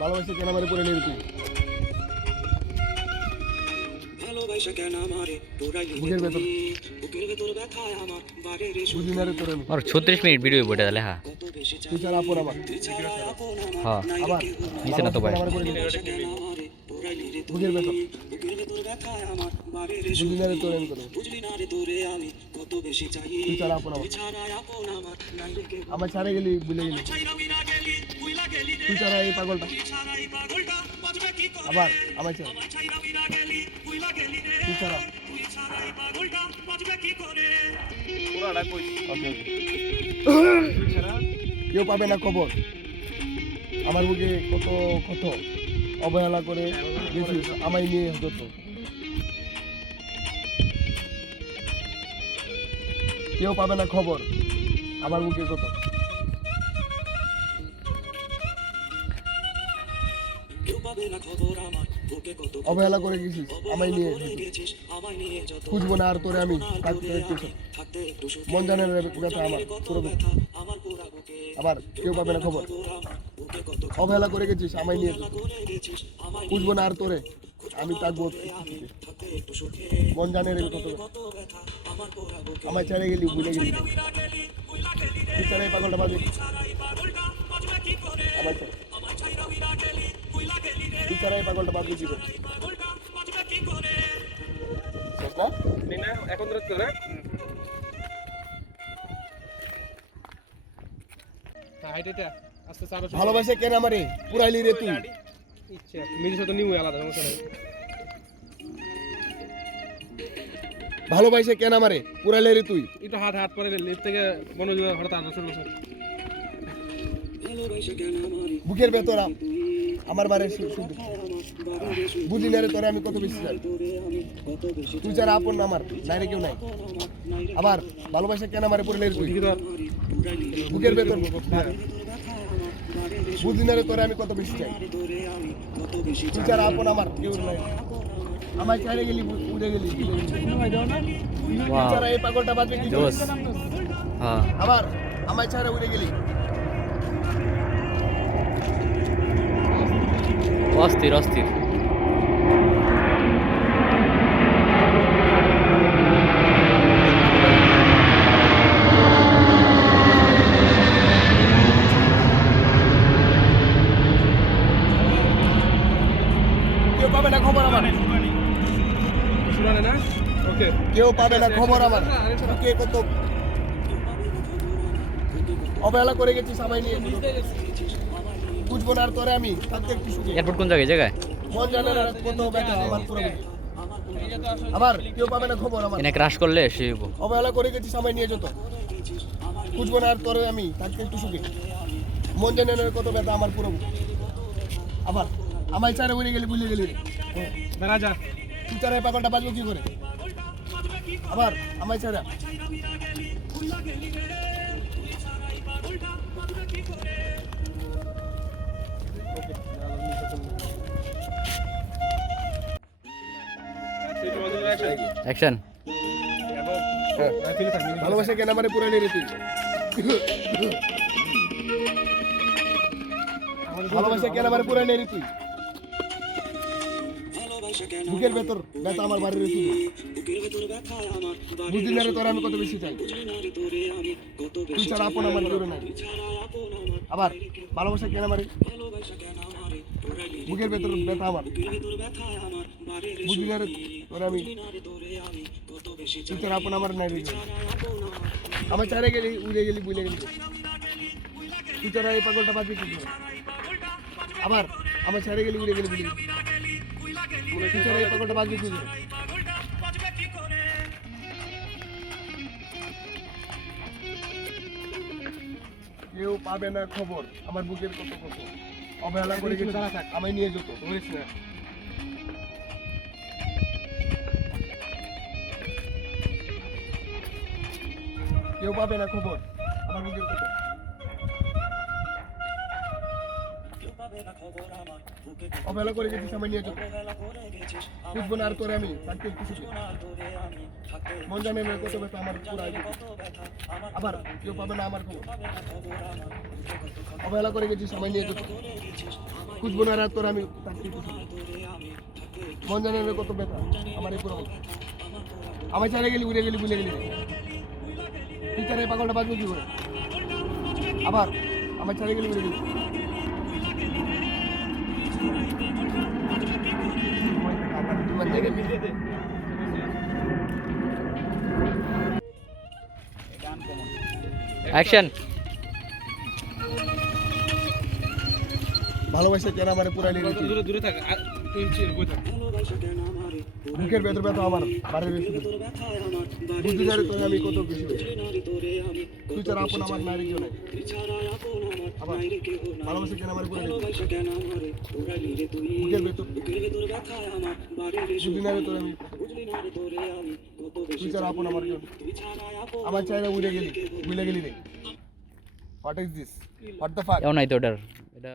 ভালোবাসে কেন আমারে পড়ে নিবি তুই? বুকের ভেতর বুঝি না রে তোর আমি। আর 36 মিনিট ভিডিও বইটা তাহলে হ্যাঁ তুই ছাড়া আপন আমার। হ্যাঁ আবার নিচে না তো ভাই আমার পড়ে নিবি বুকের ভেতর বুঝি না রে তোর আমি তোর। তুই ছাড়া আপন আমার। আমার ছাড়া গেলি ভুলে গেলি। তুই ছাড়া এই পাগলটা। আবার আমার ছাড়া তুই ছাড়া ওকে, ওকে। কেউ পাবে না খবর আমার বুকে কত কত অবহেলা করে গেছিস আমায় নিয়ে যত। কেউ পাবে না খবর আমার বুকে কত অবহেলা করে গেছিস আমায় নিয়ে খুঁজবো না আর তোরে আমি থাকতে একটু মন জানে না কথা আমার পুরো। আবার কেউ পাবে না খবর অবহেলা করে গেছিস আমায় নিয়ে খুঁজবো না আর তোরে আমি থাকবো মন জানে রে কত আমায় ছেড়ে গেলি ভুলে গেলি তুই ছেড়ে এই পাগলটা বাজে আমার তুই ছাড়া এই পাগলটা বাদ দিয়ে দিবে না এখন রাত করে ভালোবাসে কেন আমারে পুরাইলি রে তুই ভালোবাসে কেন আমারে পুরাইলি রে তুই একটু হাত হাত পরে লিফট থেকে মনোযোগ হঠাৎ আনন্দ বুকের ভেতর আমার বারে বুঝি না রে তোরে আমি কত বেশি চাই তুই যারা আপন না আমার নাই রে কেউ নাই। আবার ভালোবাসা কেন আমারে পুরাইলি রে তুই বুকের ভেতর বুঝি না রে তোরে আমি কত বেশি চাই তুই যারা আপন আমার কেউ নাই। আমার চাইরে গেলি উড়ে গেলি তুই যারা এই পাগলটা বাজবে কি জোস হ্যাঁ আবার আমার ছাড়া উড়ে গেলি অস্থির অস্থির কেউ পাবে না খবর আমার শুনালে না ওকে কেউ পাবে না খবর আমার কে কত অবহেলা করে গেছি সবাই নিয়ে বুঝবো না আর তোরে আমি থাকতে একটু সুখে এয়ারপোর্ট কোন জায়গায় মন জানে না কত ব্যথা আমার পুরো আবার কেউ পাবে না খবর আমার এনে ক্রাশ করলে সে অবহেলা করে গেছি সবাই নিয়ে যেত বুঝবো না আর তোরে আমি থাকতে একটু সুখে মন জানে না কত ব্যথা আমার পুরো আবার আমায় চারে উড়ে গেলি ভুলে গেলি দাঁড়া যা তুই চারে পাগলটা বাজবো কি করে আবার আমায় ছাড়া অ্যাকশন ভালোবাসা কেন আমারে পুরানি রে তুই ভালোবাসা কেন আমারে পুরানি রে তুই বুকের ভেতর ব্যথা আমার বাড়ির রে তুই বুঝলি না রে তোর আমি কত বেশি চাই তুই ছাড়া আপন আমার কেউ নাই। আবার ভালোবাসা কেন আমারে বুকের ভেতর ব্যথা আমার বুঝলি না রে তোর আমি তুই ছাড়া আপন আমার নাই রে আমার চারে গেলি উড়ে গেলি ভুলে গেলি তুই ছাড়া এই পাগলটা বাজবে কি করে আবার আমার ছেড়ে গেলি উড়ে গেলি ভুলে গেলি তুই ছাড়া এই পাগলটা বাজবে কি করে কেউ পাবে না খবর আমার বুকের কত কত অবহেলা করে গেছে আমায় নিয়ে যেত বুঝিস না কেউ পাবে না খবর আমার বুকের কত অবহেলা করে গেছিস আমায় নিয়ে চল বুঝবো না আর তোরে আমি থাকতে কিছু মন জানে না কত ব্যথা আমার পুরো আগে আবার কেউ পাবে না আমার খবর অবহেলা করে গেছিস আমায় নিয়ে চল বুঝবো না আর তোরে আমি থাকতে কিছু মন জানে না কত ব্যথা আমার এই পুরো আমায় চারে গেলি উড়ে গেলি ভুলে গেলি তুই চারে পাগলটা বাজবো কি করে আবার আমার চারে গেলি উড়ে গেলি অ্যাকশন ভালোবাসা কেন আমার পুরাই নিয়ে দূরে দূরে থাক আর তুই বই থাক বুকের ভেতর ব্যথা আমার বাড়ির বুঝতে পারি তোর আমি কত বেশি তুই তার আপন আমার নারী কেউ নাই আবার ভালোবাসা কেন আমার পুরাই বুকের ভেতর বুঝলি না রে তোর আমি তুই তার আপন আমার কেউ আমার চাইনা উড়ে গেলি ভুলে গেলি রে what is this what the fuck এও নাই তো ওটার